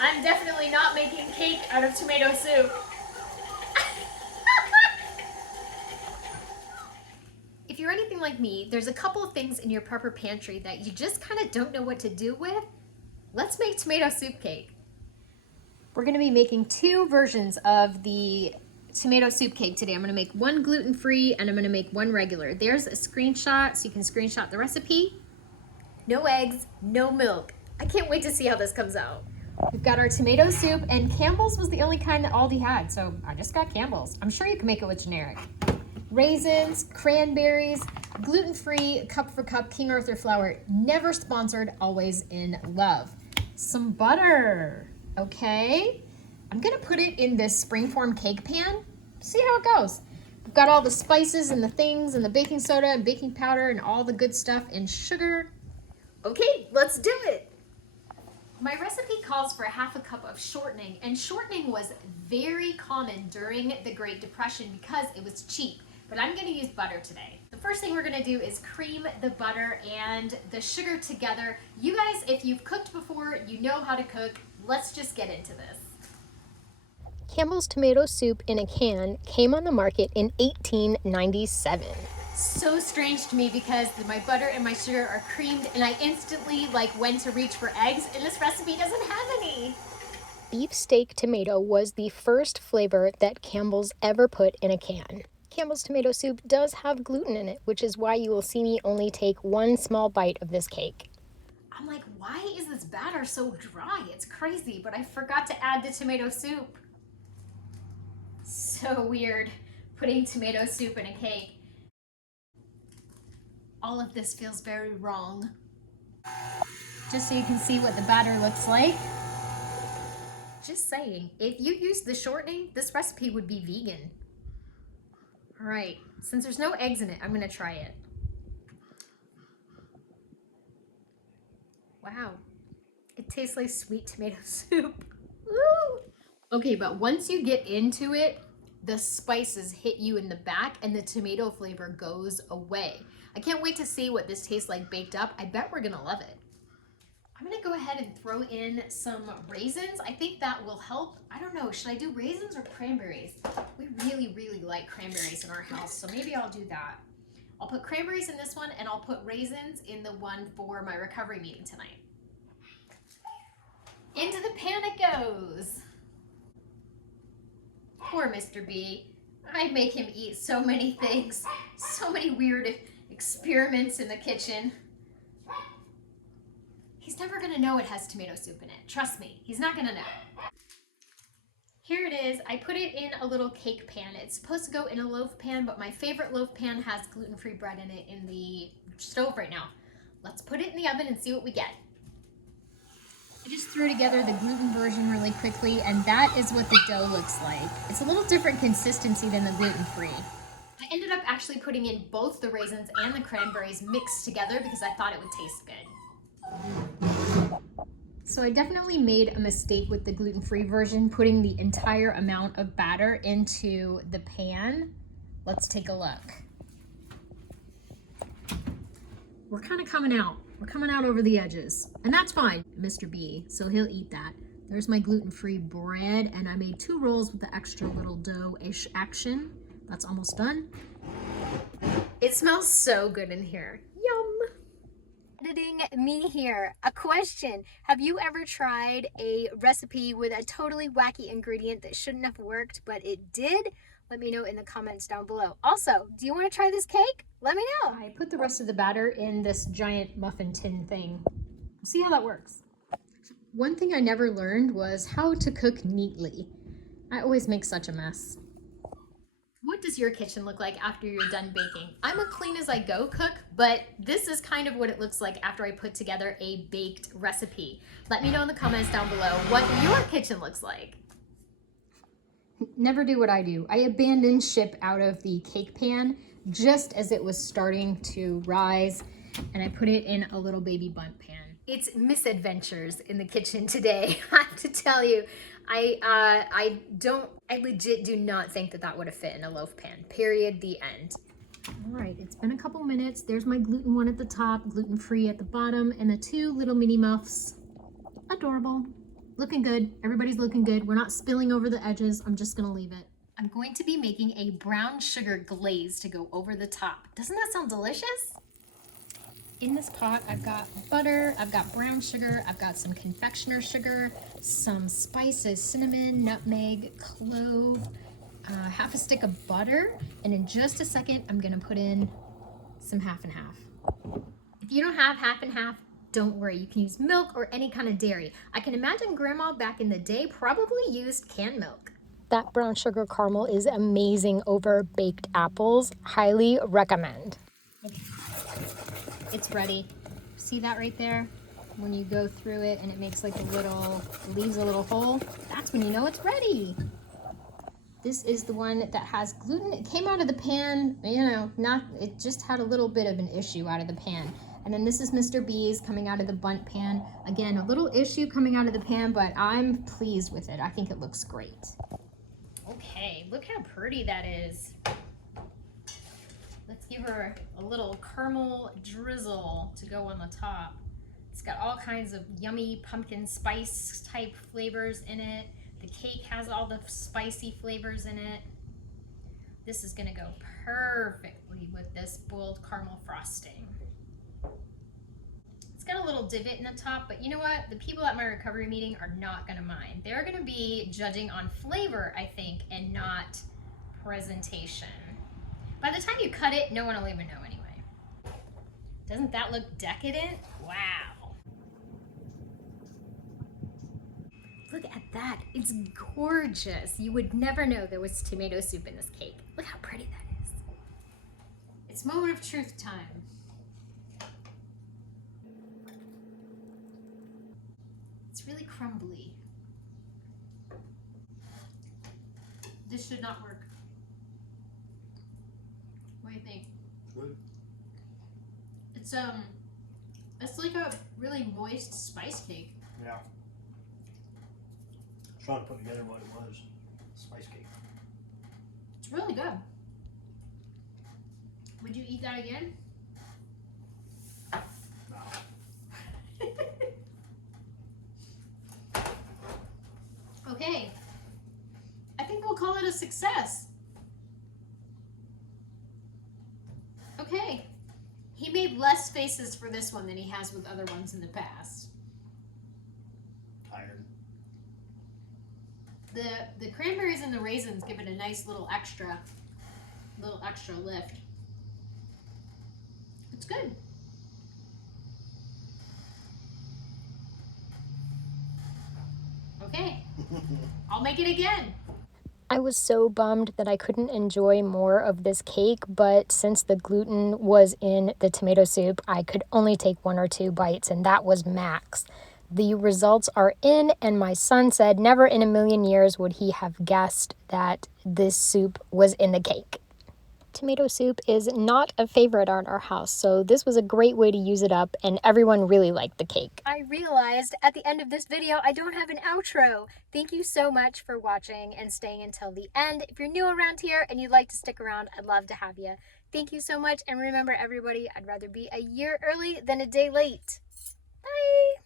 I'm definitely not making cake out of tomato soup. If you're anything like me, there's a couple of things in your prepper pantry that you just kind of don't know what to do with. Let's make tomato soup cake. We're gonna be making two versions of the tomato soup cake today. I'm gonna make one gluten-free and I'm gonna make one regular. There's a screenshot, so you can screenshot the recipe. No eggs, no milk. I can't wait to see how this comes out. We've got our tomato soup, and Campbell's was the only kind that Aldi had, so I just got Campbell's. I'm sure you can make it with generic. Raisins, cranberries, gluten-free, cup for cup, King Arthur flour. Never sponsored, always in love. Some butter, okay? I'm gonna put it in this springform cake pan. See how it goes. We've got all the spices and the things and the baking soda and baking powder and all the good stuff and sugar. Okay, let's do it. My recipe calls for half a cup of shortening, and shortening was very common during the Great Depression because it was cheap, but I'm gonna use butter today. The first thing we're gonna do is cream the butter and the sugar together. You guys, if you've cooked before, you know how to cook. Let's just get into this. Campbell's tomato soup in a can came on the market in 1897. So strange to me because my butter and my sugar are creamed and I instantly went to reach for eggs, and this recipe doesn't have any. Beefsteak tomato was the first flavor that Campbell's ever put in a can. Campbell's tomato soup does have gluten in it, which is why you will see me only take one small bite of this cake. I'm like, why is this batter so dry? It's crazy, but I forgot to add the tomato soup. So weird, putting tomato soup in a cake. All of this feels very wrong. Just so you can see what the batter looks like. Just saying, if you use the shortening, this recipe would be vegan. All right, since there's no eggs in it, I'm gonna try it. Wow, it tastes like sweet tomato soup. Woo! Okay, but once you get into it, the spices hit you in the back and the tomato flavor goes away. I can't wait to see what this tastes like baked up. I bet we're gonna love it. I'm gonna go ahead and throw in some raisins. I think that will help. I don't know, should I do raisins or cranberries? We really, really like cranberries in our house, so maybe I'll do that. I'll put cranberries in this one and I'll put raisins in the one for my recovery meeting tonight. Into the pan it goes. Poor Mr. B. I make him eat so many things, so many weird experiments in the kitchen. He's never gonna know it has tomato soup in it. Trust me, he's not gonna know. Here it is. I put it in a little cake pan. It's supposed to go in a loaf pan, but my favorite loaf pan has gluten-free bread in it in the stove right now. Let's put it in the oven and see what we get. I just threw together the gluten version really quickly, and that is what the dough looks like. It's a little different consistency than the gluten-free. I ended up actually putting in both the raisins and the cranberries mixed together because I thought it would taste good. So I definitely made a mistake with the gluten-free version, putting the entire amount of batter into the pan. Let's take a look. We're kind of coming out. We're coming out over the edges, and that's fine, Mr. B, so he'll eat that. There's my gluten-free bread, and I made 2 rolls with the extra little dough-ish action. That's almost done. It smells so good in here. Yum. Editing me here. A question. Have you ever tried a recipe with a totally wacky ingredient that shouldn't have worked, but it did? Let me know in the comments down below. Also, do you want to try this cake? Let me know. I put the rest of the batter in this giant muffin tin thing. See how that works. One thing I never learned was how to cook neatly. I always make such a mess. What does your kitchen look like after you're done baking? I'm a clean as I go cook, but this is kind of what it looks like after I put together a baked recipe. Let me know in the comments down below what your kitchen looks like. Never do what I do. I abandoned ship out of the cake pan just as it was starting to rise, and I put it in a little baby bundt pan. It's misadventures in the kitchen today. I have to tell you, I legit do not think that would have fit in a loaf pan, period, the end. All right, it's been a couple minutes. There's my gluten one at the top, gluten-free at the bottom, and the 2 little mini muffs. Adorable. Looking good. Everybody's looking good. We're not spilling over the edges. I'm just gonna leave it. I'm going to be making a brown sugar glaze to go over the top. Doesn't that sound delicious? In this pot, I've got butter, I've got brown sugar, I've got some confectioner sugar, some spices, cinnamon, nutmeg, clove, half a stick of butter, and in just a second, I'm gonna put in some half and half. If you don't have half and half, don't worry, you can use milk or any kind of dairy. I can imagine Grandma back in the day probably used canned milk. That brown sugar caramel is amazing over baked apples. Highly recommend. Okay. It's ready. See that right there? When you go through it and it makes like a little, leaves a little hole, that's when you know it's ready. This is the one that has gluten. It came out of the pan, you know, it just had a little bit of an issue out of the pan. And then this is Mr. B's coming out of the bundt pan. Again, a little issue coming out of the pan, but I'm pleased with it. I think it looks great. Okay, look how pretty that is. Let's give her a little caramel drizzle to go on the top. It's got all kinds of yummy pumpkin spice type flavors in it. The cake has all the spicy flavors in it. This is gonna go perfectly with this boiled caramel frosting. It's got a little divot in the top, but you know what? The people at my recovery meeting are not gonna mind. They're gonna be judging on flavor, I think, and not presentation. By the time you cut it, no one will even know anyway. Doesn't that look decadent? Wow. Look at that, it's gorgeous. You would never know there was tomato soup in this cake. Look how pretty that is. It's moment of truth time. It's really crumbly. This should not work. What do you think? Good. It's like a really moist spice cake. Yeah. Trying to put together what it was. Spice cake. It's really good. Would you eat that again? No. Okay. I think we'll call it a success. Okay. He made less faces for this one than he has with other ones in the past. Tired. The cranberries and the raisins give it a nice little extra lift. It's good. Okay. I'll make it again. I was so bummed that I couldn't enjoy more of this cake, but since the gluten was in the tomato soup, I could only take 1 or 2 bites, and that was max. The results are in, and my son said never in a million years would he have guessed that this soup was in the cake. Tomato soup is not a favorite at our house, so this was a great way to use it up, and everyone really liked the cake. I realized at the end of this video I don't have an outro. Thank you so much for watching and staying until the end. If you're new around here and you'd like to stick around, I'd love to have you. Thank you so much, and remember everybody, I'd rather be a year early than a day late. Bye!